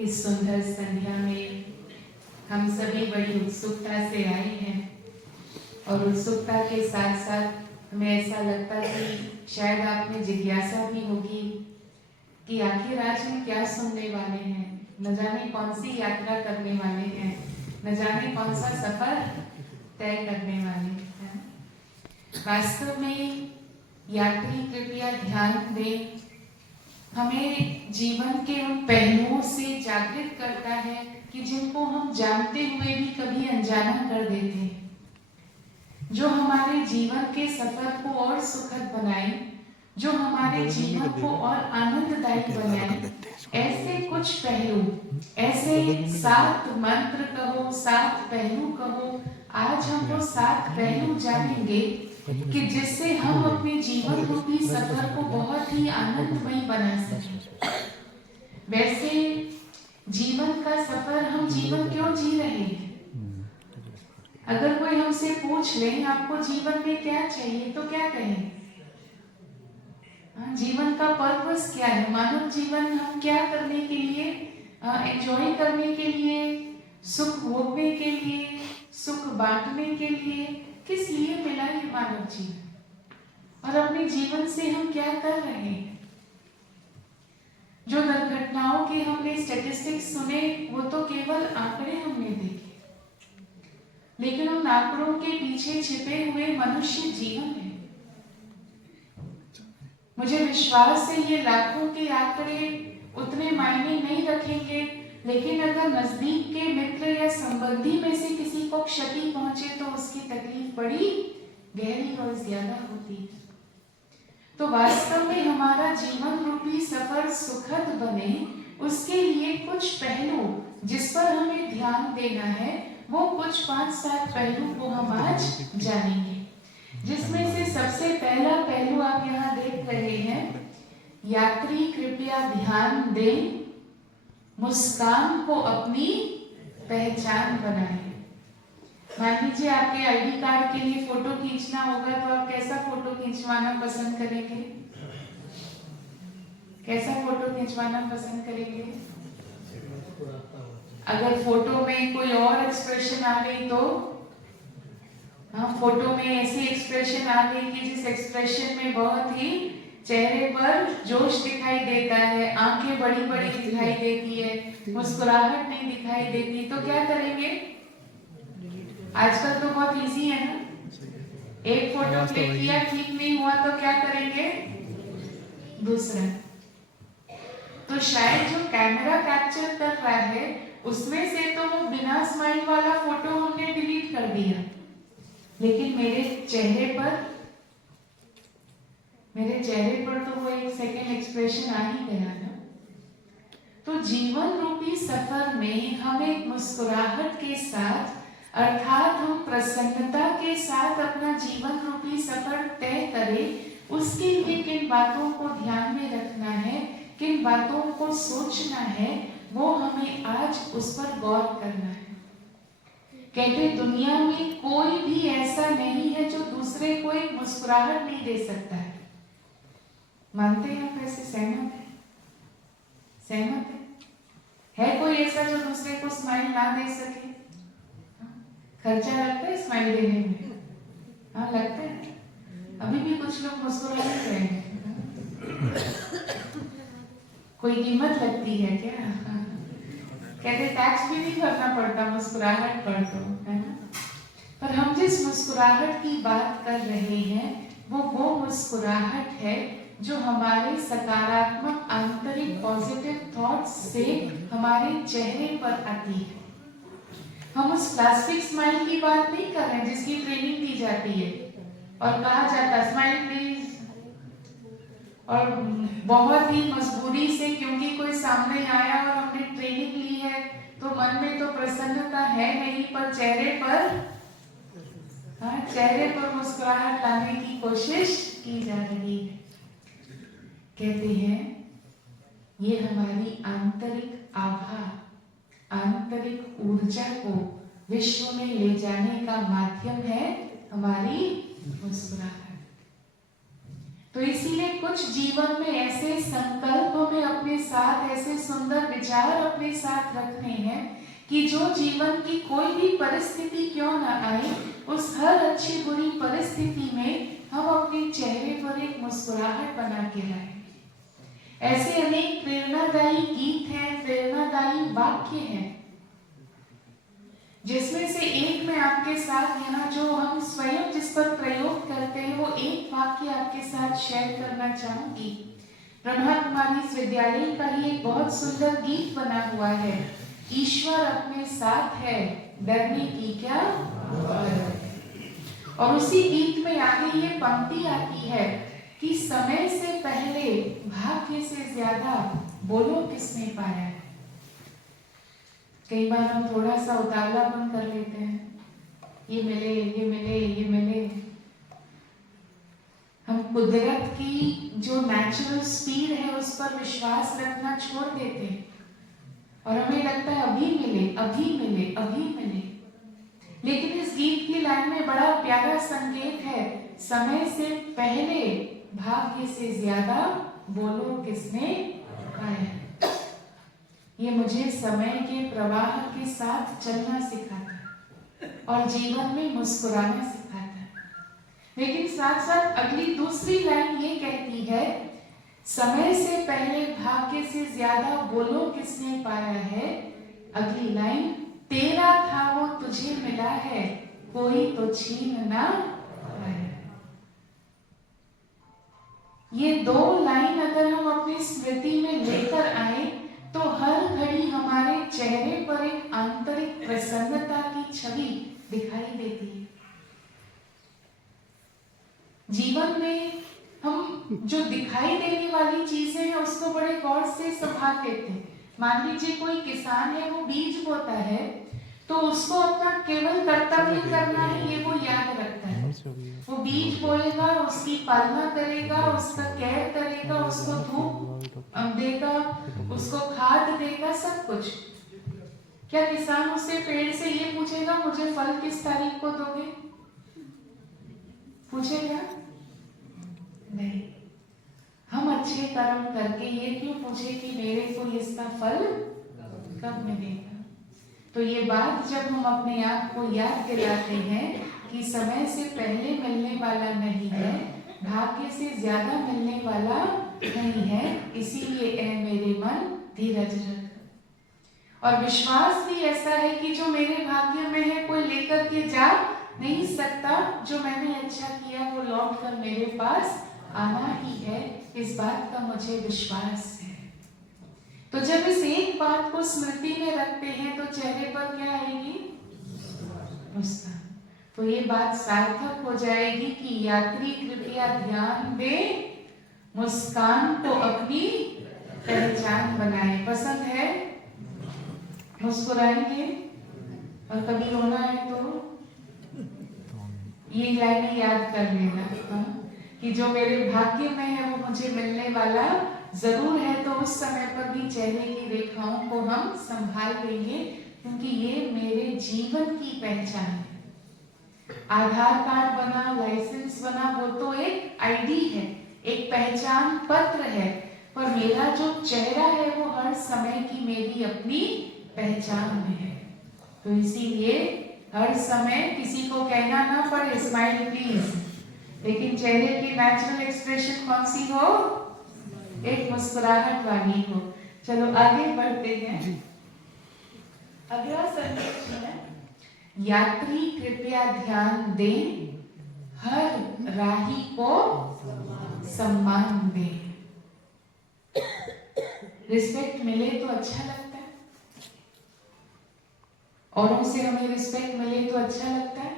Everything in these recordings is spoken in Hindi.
इस सुंदर संध्या में हम सभी बड़ी उत्सुकता से आए हैं और उत्सुकता के साथ साथ हमें ऐसा लगता है कि शायद आप में जिज्ञासा भी होगी कि आखिर आज हम क्या सुनने वाले हैं, न जाने कौन सी यात्रा करने वाले हैं, न जाने कौन सा सफर तय करने वाले हैं। वास्तव में यात्री कृपया ध्यान दें, हमें जीवन के उन पहलुओं से जागृत करता है कि जिनको हम जानते हुए भी कभी अनजाना कर देते हैं, जो हमारे जीवन के सफर को और सुखद बनाए, जो हमारे जीवन को और आनंददायी बनाए। ऐसे कुछ पहलू, ऐसे 7 मंत्र कहो, 7 पहलू कहो, आज हम वो 7 पहलू जानेंगे कि जिससे हम अपने जीवन रूपी सफर को बहुत ही आनंदमय बना सकें। वैसे जीवन का सफर हम जीवन क्यों जी रहे हैं? अगर कोई हमसे पूछ ले आपको जीवन में क्या चाहिए तो क्या कहें? जीवन का पर्पस क्या है? मानव जीवन हम क्या करने के लिए, एंजॉय करने के लिए, सुख भोगने के लिए, सुख बांटने के लिए, किस लिए मिला ये मानव जीवन? और अपने जीवन से हम क्या कर रहे हैं? जो दुर्घटनाओं के हमने स्टैटिस्टिक्स सुने वो तो केवल आंकड़े हमने देखे, लेकिन उन आंकड़ों के पीछे छिपे हुए मनुष्य जीवन है। मुझे विश्वास है ये लाखों के आंकड़े उतने मायने नहीं रखेंगे, लेकिन अगर नजदीक के मित्र या संबंधी में से किसी को क्षति पहुंचे तो उसकी तकलीफ बड़ी गहरी और ज्यादा होती है। तो वास्तव में हमारा जीवन रूपी सफर सुखद बने, उसके लिए कुछ पहलू जिस पर हमें ध्यान देना है, वो कुछ 5-7 पहलू को हम आज जानेंगे, जिसमें से सबसे पहला पहलू आप यहाँ देख रहे हैं। यात्री कृपया ध्यान दें, मुस्कान को अपनी पहचान बनाएं। मान लीजिए आपके आईडी कार्ड के लिए फोटो खींचना होगा तो आप कैसा फोटो खिंचवाना पसंद करेंगे? कैसा फोटो खिंचवाना पसंद करेंगे? अगर फोटो में कोई और एक्सप्रेशन आ गई तो? हाँ, फोटो में ऐसी एक्सप्रेशन आ गई कि जिस एक्सप्रेशन में बहुत ही चेहरे पर जोश दिखाई देता है, आंखें बड़ी बड़ी दिखाई देती है, मुस्कुराहट नहीं दिखाई देती, तो क्या करेंगे? आजकल तो बहुत इजी है ना, एक फोटो क्लिक किया, ठीक नहीं हुआ तो क्या करेंगे? दूसरा। तो शायद जो कैमरा कैप्चर कर रहा है उसमें से तो वो बिना स्माइल वाला फोटो हमने डिलीट कर दिया, लेकिन मेरे चेहरे पर तो वो एक सेकेंड एक्सप्रेशन आ ही गया ना। तो जीवन रूपी सफर में हम एक मुस्कुराहट के साथ, अर्थात हम प्रसन्नता के साथ अपना जीवन रूपी सफर तय करें। उसके लिए किन बातों को ध्यान में रखना है, किन बातों को सोचना है, वो हमें आज उस पर गौर करना है। कहते दुनिया में कोई भी ऐसा नहीं है जो दूसरे को एक मुस्कुराहट नहीं दे सकता है। मानते हैं आप? ऐसे सहमत है? सहमत है कोई ऐसा जो दूसरे को स्माइल ना दे सके? खर्चा लगता है स्माइल देने में? हाँ, लगता है। अभी भी कुछ लोग मुस्कुरा रहे हैं। कोई कीमत लगती है क्या? कहते टैक्स भी नहीं भरना पड़ता मुस्कुराहट पर, तो है ना। पर हम जिस मुस्कुराहट की बात कर रहे हैं वो मुस्कुराहट है जो हमारे सकारात्मक आंतरिक पॉजिटिव थॉट्स से हमारे चेहरे पर आती है। हम उस प्लास्टिक स्माइल की बात नहीं कर रहे हैं जिसकी ट्रेनिंग दी जाती है और कहा जाता है स्माइल प्लीज, और बहुत ही मजबूरी से क्योंकि कोई सामने आया और हमने ट्रेनिंग ली है तो मन में तो प्रसन्नता है नहीं, पर चेहरे पर मुस्कुराहट लाने की कोशिश की जा रही है। कहते हैं ये हमारी आंतरिक आभा, आंतरिक ऊर्जा को विश्व में ले जाने का माध्यम है हमारी मुस्कुराहट। तो इसीलिए कुछ जीवन में ऐसे संकल्प हमें अपने साथ, ऐसे सुंदर विचार अपने साथ रखने हैं कि जो जीवन की कोई भी परिस्थिति क्यों ना आए, उस हर अच्छी बुरी परिस्थिति में हम अपने चेहरे पर एक मुस्कुराहट बना के लाएं। ऐसे अनेक प्रेरणादायी गीत हैं, प्रेरणादायी वाक्य हैं, जिसमें से एक मैं आपके साथ यहाँ जो हम स्वयं जिस पर प्रयोग करते हैं, वो एक वाक्य आपके साथ शेयर करना चाहूंगी। ब्रह्मा कुमारी विद्यालय का ही एक बहुत सुंदर गीत बना हुआ है, ईश्वर अपने साथ है, डरने की क्या जरूरत है। और उसी गीत में आगे ये पंक्ति आती है कि समय से पहले भाग्य से ज्यादा बोलो किसने पाया है। कई बार हम थोड़ा सा उतावलापन कर लेते हैं, ये मिले, ये मिले, ये मिले। हम कुदरत की जो नेचुरल स्पीड है उस पर विश्वास रखना छोड़ देते हैं और हमें लगता है अभी मिले, अभी मिले, अभी मिले। लेकिन इस गीत की लाइन में बड़ा प्यारा संकेत है, समय से पहले भाग्य से ज्यादा बोलो किसने पाया। ये मुझे समय के प्रवाह के साथ चलना सिखाता है और जीवन में मुस्कुराना सिखाता है। लेकिन साथ साथ अगली दूसरी लाइन ये कहती है, समय से पहले भाग्य से ज्यादा बोलो किसने पाया है। अगली लाइन, तेरा था वो तुझे मिला है, कोई तो छीन ना पाया। ये दो लाइन अगर हम अपनी स्मृति में लेकर आए तो हर घड़ी हमारे चेहरे पर एक आंतरिक प्रसन्नता की छवि दिखाई देती है। जीवन में हम जो दिखाई देने वाली चीजें हैं उसको बड़े गौर से संभाल लेते हैं। मान लीजिए कोई किसान है, वो बीज बोता है तो उसको अपना केवल कर्तव्य करना है, ये वो याद रखता है। वो बीज बोएगा, उसकी पालना करेगा, उसका केयर करेगा, उसको धूप देगा, उसको खाद देगा, सब कुछ। क्या किसान उससे पेड़ से ये पूछेगा मुझे फल किस तारीख को दोगे? पूछेगा? नहीं। हम अच्छे कर्म करके ये क्यों पूछे कि मेरे को इसका फल कब मिलेगा? तो ये बात जब हम अपने आप को याद दिलाते हैं कि समय से पहले मिलने वाला नहीं है, भाग्य से ज्यादा मिलने वाला नहीं है, इसीलिए ऐ मेरे मन धीरज रख। और विश्वास भी ऐसा है कि जो मेरे भाग्य में है कोई लेकर के जा नहीं सकता, जो मैंने अच्छा किया वो लौट कर मेरे पास आना ही है, इस बात का मुझे विश्वास है। तो जब इस एक बात को स्मृति में रखते हैं तो चेहरे पर क्या आएगी? मुस्कान। तो ये बात सार्थक हो जाएगी कि यात्री कृपया ध्यान दे, मुस्कान को अपनी पहचान बनाए। पसंद है? मुस्कुराएंगे? और कभी रोना है तो ये लाइनें याद कर लेना कि जो मेरे भाग्य में है वो मुझे मिलने वाला जरूर है। तो उस समय पर भी चेहरे की रेखाओं को हम संभाल लेंगे, क्योंकि ये मेरे जीवन की पहचान है। आधार कार्ड बना, लाइसेंस बना, वो तो एक आईडी है, एक पहचान पत्र है, पर मेरा जो चेहरा है वो हर समय की मेरी अपनी पहचान में है। तो इसीलिए हर समय किसी को कहना ना पड़े स्माइल प्लीज, लेकिन चेहरे की नेचुरल एक्सप्रेशन कौन सी हो? एक मुस्कुराहट वाली हो। चलो आगे बढ़ते हैं। अगला संदेश है, यात्री कृपया ध्यान दें, हर राही को सम्मान दें। रिस्पेक्ट मिले तो अच्छा लगता है, औरों से हमें रिस्पेक्ट मिले तो अच्छा लगता है,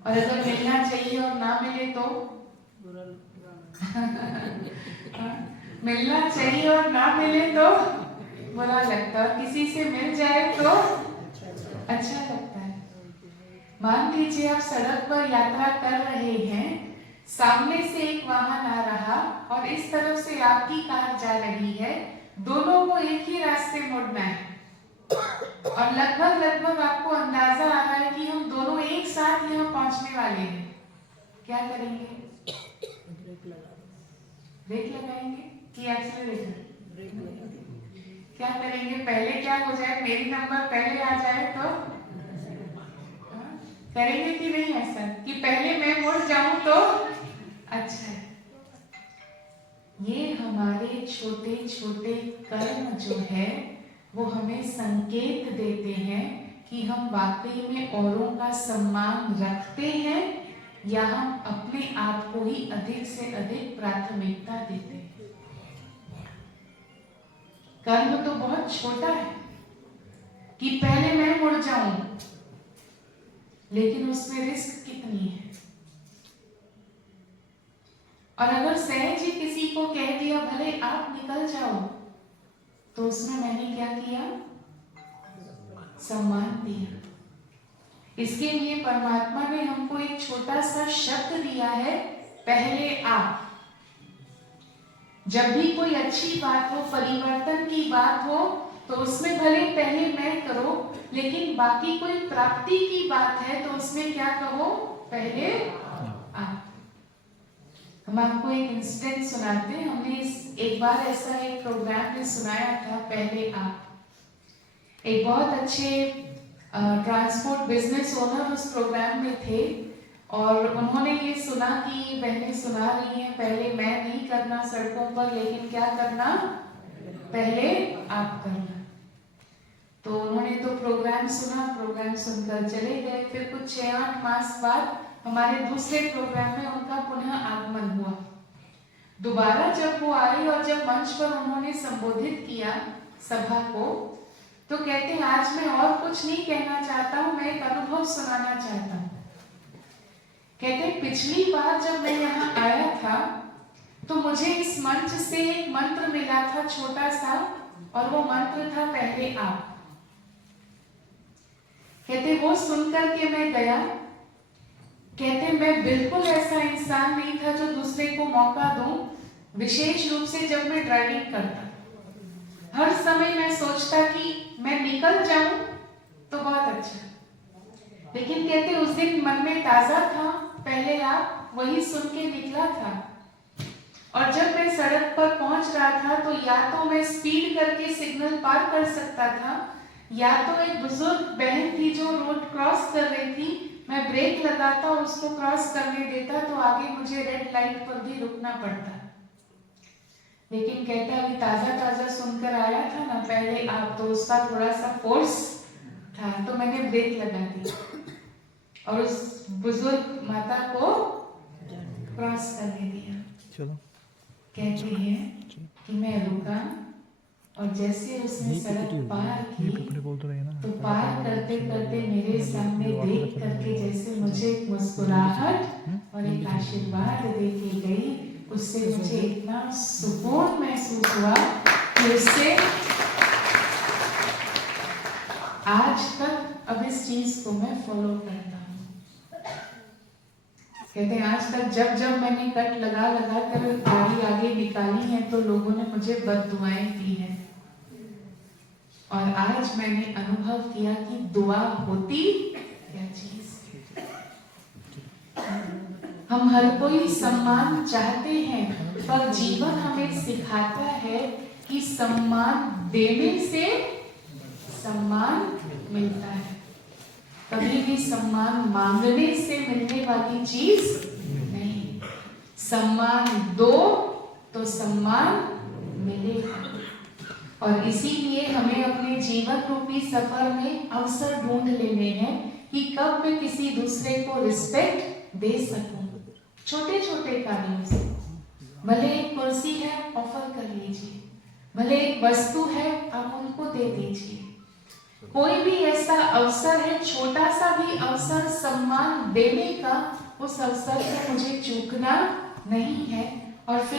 और अगर मिलना चाहिए और ना मिले तो मिलना चाहिए और ना मिले तो बुरा लगता है, और किसी से मिल जाए तो अच्छा लगता है। मान लीजिए आप सड़क पर यात्रा कर रहे हैं, सामने से एक वाहन आ रहा और इस तरफ से आपकी कार जा रही है, दोनों को एक ही रास्ते मुड़ना है और लगभग आपको अंदाजा आ रहा है कि हम दोनों एक साथ यहाँ पहुंचने वाले हैं। क्या करेंगे? ब्रेक लगाएंगे कि एक्सीलरेटर? क्या करेंगे? पहले क्या हो जाए, मेरी नंबर पहले आ जाए तो करेंगे कि नहीं ऐसा कि पहले मैं मुड़ जाऊं तो अच्छा है। ये हमारे छोटे छोटे कर्म जो है वो हमें संकेत देते हैं कि हम वाकई में औरों का सम्मान रखते हैं या हम अपने आप को ही अधिक से अधिक प्राथमिकता देते हैं। कर्म तो बहुत छोटा है कि पहले मैं मुड़ जाऊं, लेकिन उसमें रिस्क कितनी है। और अगर सहज ही किसी को कह दिया भले आप निकल जाओ, तो उसमें मैंने क्या किया? सम्मान दिया। इसके लिए परमात्मा ने हमको एक छोटा सा शब्द दिया है, पहले आप। जब भी कोई अच्छी बात हो, परिवर्तन की बात हो, तो उसमें भले पहले मैं करो, लेकिन बाकी कोई प्राप्ति की बात है तो उसमें क्या कहो? पहले आप। हम आपको एक इंसिडेंट सुनाते हैं। हमने एक बार ऐसा एक प्रोग्राम में सुनाया था, पहले आप। एक बहुत अच्छे ट्रांसपोर्ट बिजनेस ओनर उस प्रोग्राम में थे और उन्होंने ये सुना कि बहनें सुना रही हैं पहले मैं नहीं करना सड़कों पर, लेकिन क्या करना? पहले आप करना। तो उन्होंने तो प्रोग्राम सुना, प्रोग्राम सुनकर चले गए। फिर कुछ 6-8 मास बाद हमारे दूसरे प्रोग्राम में उनका पुनः आगमन हुआ। दोबारा जब वो आए और जब मंच पर उन्होंने संबोधित किया सभा को, तो कहते हैं आज मैं और कुछ नहीं कहना चाहता हूं, मैं एक अनुभव सुनाना चाहता हूं। कहते पिछली बार जब मैं यहाँ आया था तो मुझे इस मंच से एक मंत्र मिला था छोटा सा, और वो मंत्र था पहले आप। कहते वो सुनकर के मैं गया। कहते मैं बिल्कुल ऐसा इंसान नहीं था जो दूसरे को मौका दूं, विशेष रूप से जब मैं ड्राइविंग करता। हर समय मैं सोचता कि मैं निकल जाऊं तो बहुत अच्छा। लेकिन कहते उस दिन मन में ताजा था, पहले आप वही सुन के निकला था। और जब मैं सड़क पर पहुंच रहा था तो या तो मैं स्पीड करके सिग्नल पार कर सकता था, या तो एक बुजुर्ग बहन थी जो रोड क्रॉस कर रही थी, मैं ब्रेक लगाता और उसको क्रॉस करने देता तो आगे मुझे रेड लाइट पर भी रुकना पड़ता। लेकिन कहता अभी ताजा ताजा सुनकर आया था ना पहले आप, तो उसका थोड़ा सा फोर्स था तो मैंने ब्रेक लगा दी और उस बुजुर्ग माता को क्रॉस करने दिया। चलो कहती है कि मैं रुका और जैसे उसने सड़क पार की तो पार करते करते मेरे सामने देख करके जैसे मुझे एक मुस्कुराहट और एक आशीर्वाद दे के गई, उससे मुझे इतना सुकून महसूस हुआ कि उससे आज तक अब इस चीज को मैं फॉलो करता हूँ। कहते हैं आज तक जब जब मैंने कट लगा लगा कर गाड़ी आगे निकाली है तो लोगों ने मुझे बद्दुआएं दी है, और आज मैंने अनुभव किया कि दुआ होती क्या चीज। हम हर कोई सम्मान चाहते हैं, पर जीवन हमें सिखाता है कि सम्मान देने से सम्मान मिलता है, कभी भी सम्मान मांगने से मिलने वाली चीज नहीं। सम्मान दो तो सम्मान मिलेगा। और इसीलिए हमें अपने जीवन रूपी सफर में अवसर ढूंढ लेने हैं कि कब मैं किसी दूसरे को रिस्पेक्ट दे सकूं, छोटे छोटे कार्यों से। भले एक कुर्सी है ऑफर कर लीजिए, भले एक वस्तु है आप उनको दे दीजिए। कोई भी ऐसा अवसर है, छोटा सा भी अवसर सम्मान देने का, उस अवसर को मुझे चूकना नहीं है। और फिर